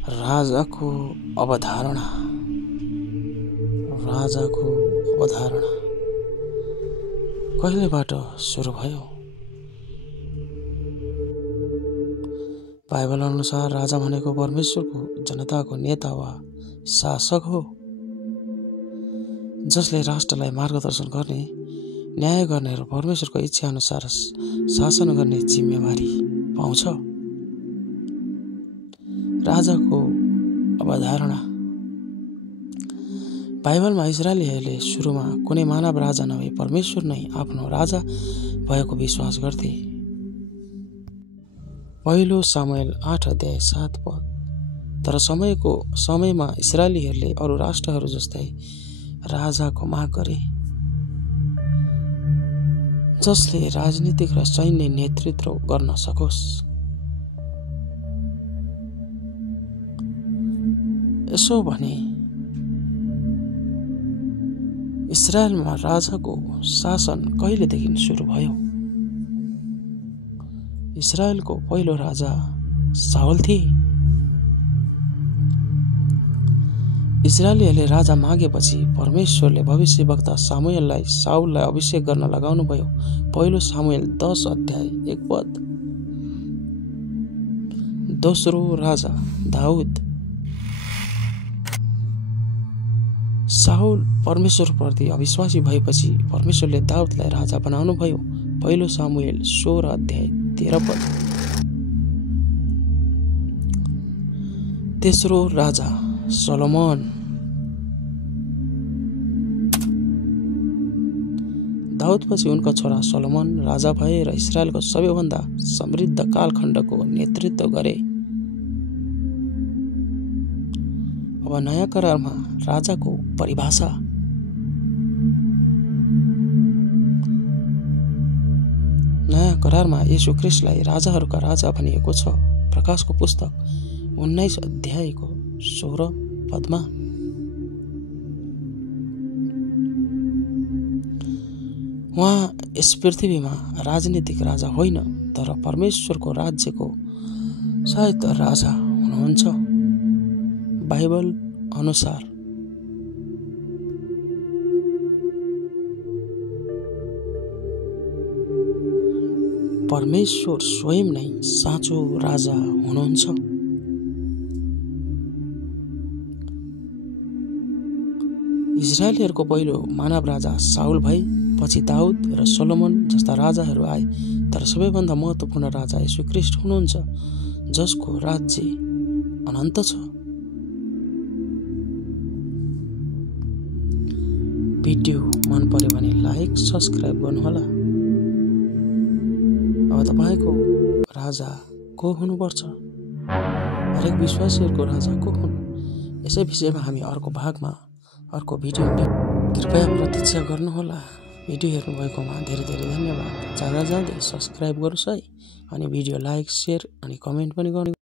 राजाको अवधारणा। कहिलेबाट सुरु भयो? बाइबल अनुसार राजा भनेको परमेश्वरको जनताको नेता वा शासक हो, जसले राष्ट्रलाई मार्गदर्शन गर्ने, न्याय गर्ने र परमेश्वरको इच्छा अनुसार शासन गर्ने जिम्मेवारी पाउँछ। राजाको अवधारणा। बाइबलमा इजरायलीहरूले सुरुमा कुनै मानव राजा नभई परमेश्वर नै आफ्नो राजा भएको विश्वास गर्थे। पहिलो सामुएल 8:7। तर समयमा इजरायलीहरूले अरू राष्ट्रहरू जस्तै राजाको माग गरे, जसले राजनीतिक र सैन्य नेतृत्व गर्न सकोस्। यसो भने इजरायलमा राजाको शासन कहिलेदेखि सुरु भयो? इजरायलको पहिलो राजा साउल थिए। इजरायलीहरूले राजा मागेपछि परमेश्वरले भविष्यवक्ता साउललाई अभिषेक गर्न लगाउनु भयो। पहिलो सामुएल 10:1। दोस्रो राजा दाउद। साउल परमेश्वरप्रति अविश्वासी भएपछि परमेश्वरले दाउदलाई राजा बनाउनु भयो। पहिलो सामुएल 16:13। तेस्रो राजा सोलोमन। दाउदपछि उनका छोरा सोलोमन राजा भए र इजरायलको सबैभन्दा समृद्ध कालखण्डको नेतृत्व गरे। अब नयाँ करारमा राजाको परिभाषा। नयाँ करारमा येशू ख्रीष्टलाई राजाहरूका राजा भनिएको छ। प्रकाशको पुस्तक 19:16। उहाँ यस पृथ्वीमा राजनीतिक राजा होइन, तर परमेश्वरको राज्यको शायद राजा हुनुहुन्छ। बाइबल अनुसार परमेश्वर स्वयं नै साँचो राजा हुनुहुन्छ। इजरायलीहरूको पहिलो मानव राजा साउल भए, पछि दाउद र सोलोमन जस्ता राजाहरू आए, तर सबैभन्दा महत्त्वपूर्ण राजा येशू ख्रीष्ट हुनुहुन्छ, जसको राज्य अनन्त छ। भिडियो मन पर्यो भने लाइक, सब्सक्राइब गर्नुहोला। अब तपाईँको राजा को हुनुपर्छ? हरेक विश्वासीहरूको राजा को हुन्? यसै विषयमा हामी अर्को भागमा अर्को भिडियो कृपया प्रतीक्षा गर्नुहोला। भिडियो हेर्नुभएकोमा धेरै धेरै धन्यवाद। जाँदै सब्सक्राइब गर्नुहोस् है, अनि भिडियो लाइक, सेयर अनि कमेन्ट पनि गर्नु।